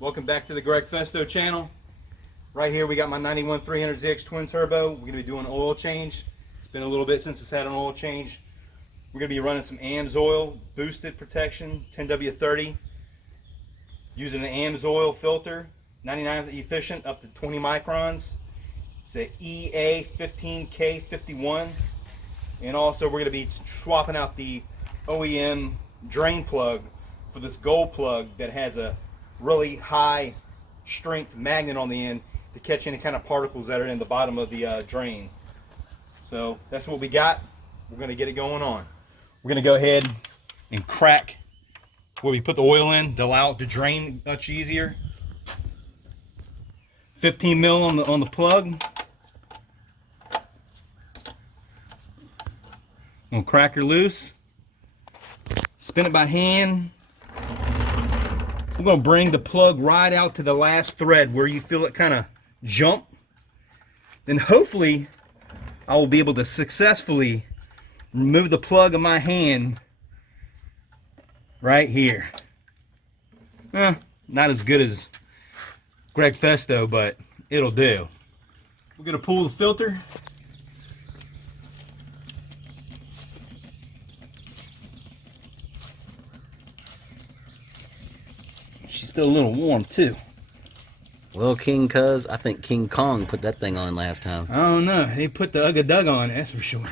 Welcome back to the GreggFesto channel. Right here we got my 91 300ZX twin turbo. We're going to be doing an oil change. It's been a little bit since it's had an oil change. We're going to be running some AMSOIL boosted protection 10W30 using an AMSOIL filter, 99 efficient up to 20 microns. It's a EA15K51, and also we're going to be swapping out the OEM drain plug for this gold plug that has a really high strength magnet on the end to catch any kind of particles that are in the bottom of the drain. So that's what we got. We're going to get it going on. We're going to go ahead and crack where we put the oil in to allow it to drain much easier. 15 mil on the plug. We'll crack her loose. Spin it by hand. We're going to bring the plug right out to the last thread where you feel it kind of jump. Then hopefully I will be able to successfully remove the plug of my hand right here. Not as good as GreggFesto, but it'll do. We're going to pull the filter. She's still a little warm too. Well, King Cuz, I think King Kong put that thing on last time. I don't know. He put the Ugga Dug on, that's for sure.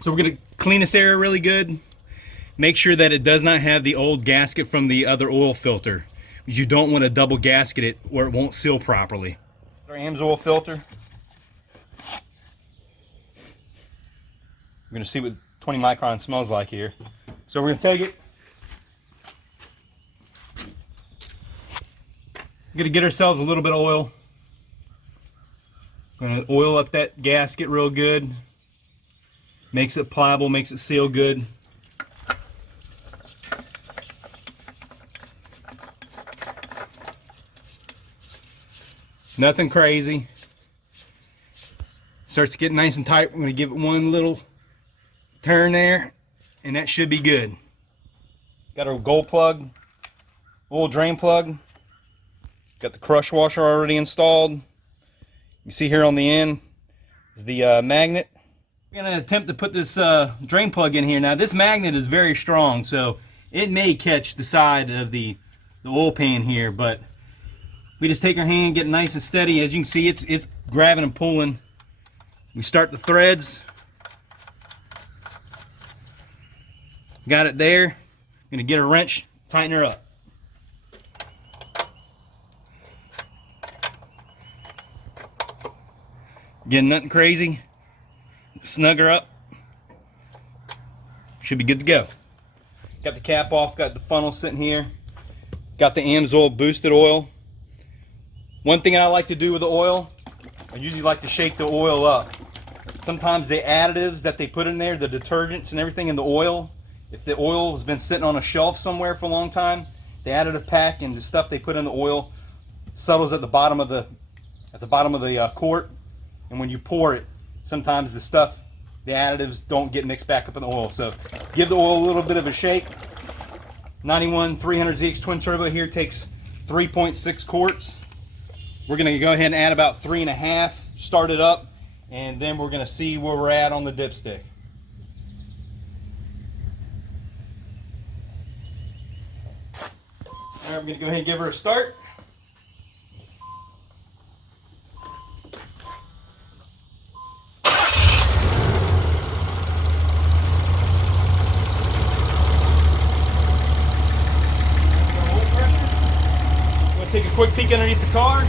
So we're going to clean this area really good. Make sure that it does not have the old gasket from the other oil filter, because you don't want to double gasket it or it won't seal properly. Our AMSOIL filter. We're going to see what 20 micron smells like here. So we're going to take it. We're going to get ourselves a little bit of oil. We're going to oil up that gasket real good. Makes it pliable, makes it seal good. Nothing crazy. Starts to get nice and tight. We're going to give it one little turn there, and that should be good. Got our gold plug, oil drain plug. Got the crush washer already installed. You see here on the end is the magnet. We're going to attempt to put this drain plug in here. Now this magnet is very strong, so it may catch the side of the oil pan here, but we just take our hand, get nice and steady. As you can see, it's grabbing and pulling. We start the threads. Got it there. Going to get a wrench, tighten her up. Again, nothing crazy. Snug her up. Should be good to go. Got the cap off, got the funnel sitting here. Got the AMSOIL boosted oil. One thing I like to do with the oil, I usually like to shake the oil up. Sometimes the additives that they put in there, the detergents and everything in the oil, if the oil has been sitting on a shelf somewhere for a long time, the additive pack and the stuff they put in the oil settles at the bottom of the quart, and when you pour it, sometimes the stuff, the additives don't get mixed back up in the oil. So give the oil a little bit of a shake. 91 300ZX twin turbo here takes 3.6 quarts. We're going to go ahead and add about 3.5, start it up, and then we're going to see where we're at on the dipstick. All right, we're going to go ahead and give her a start. Take a quick peek underneath the car.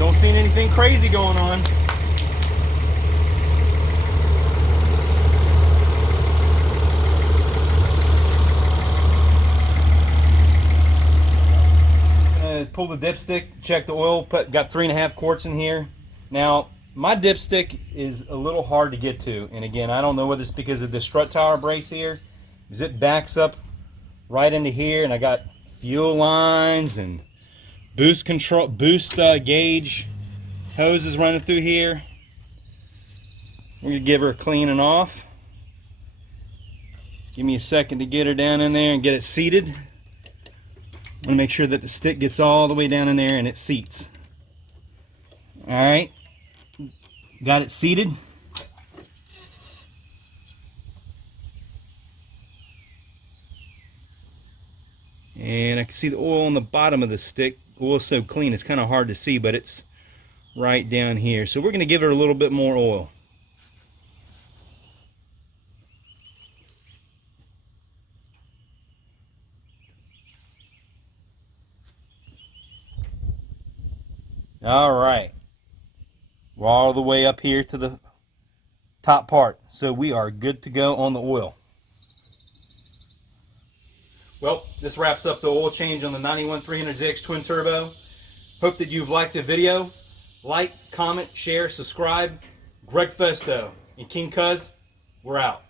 Don't see anything crazy going on. Pull the dipstick, check the oil, got 3.5 quarts in here. Now, my dipstick is a little hard to get to, and again, I don't know whether it's because of the strut tower brace here, because it backs up right into here, and I got fuel lines and boost gauge hoses running through here. We're gonna give her a cleaning off. Give me a second to get her down in there and get it seated. I'm gonna make sure that the stick gets all the way down in there and it seats. All right, got it seated. And I can see the oil on the bottom of the stick. The oil's so clean, it's kind of hard to see, but it's right down here. So we're going to give it a little bit more oil. All right. We're all the way up here to the top part. So we are good to go on the oil. Well, this wraps up the oil change on the 91 300ZX twin turbo. Hope that you've liked the video. Like, comment, share, subscribe. GreggFesto and King Cuz, we're out.